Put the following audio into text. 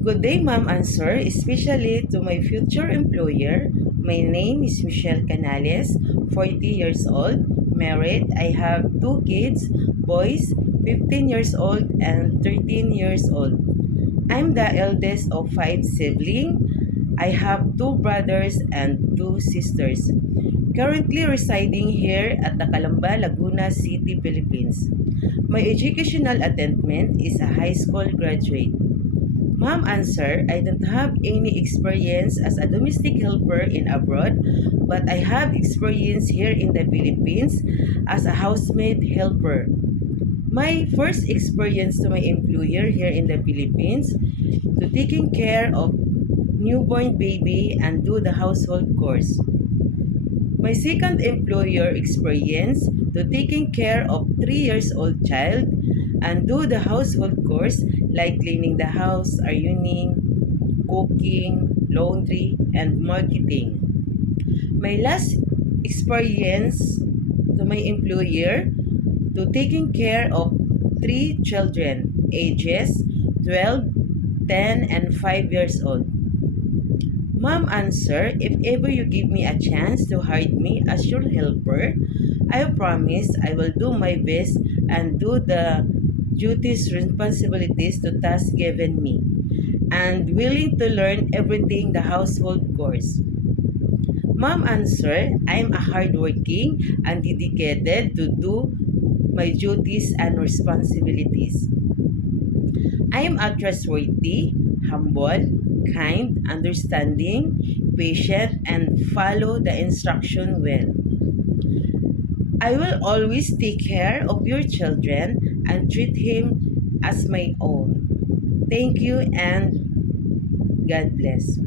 Good day, ma'am and sir, especially to my future employer. My name is Michelle Canales, 40 years old, married. I have two kids, boys, 15 years old and 13 years old. I'm the eldest of five siblings. I have two brothers and two sisters. Currently residing here at the Calamba, Laguna City, Philippines. My educational attainment is a high school graduate. Ma'am answer, I don't have any experience as a domestic helper in abroad, but I have experience here in the Philippines as a housemaid helper. My first experience to my employer here in the Philippines to taking care of newborn baby and do the household chores. My second employer experience to taking care of 3 years old child and do the household chores like cleaning the house, ironing, cooking, laundry, and marketing. My last experience to my employer to taking care of three children ages 12, 10, and 5 years old. Ma'am answer, if ever you give me a chance to hire me as your helper, I promise I will do my best and do the duties responsibilities to task given me and willing to learn everything the household course. Ma'am answer, I'm a hardworking and dedicated to do my duties and responsibilities. I am a trustworthy, humble, kind, understanding, patient, and follow the instruction well. I will always take care of your children and treat him as my own. Thank you and God bless.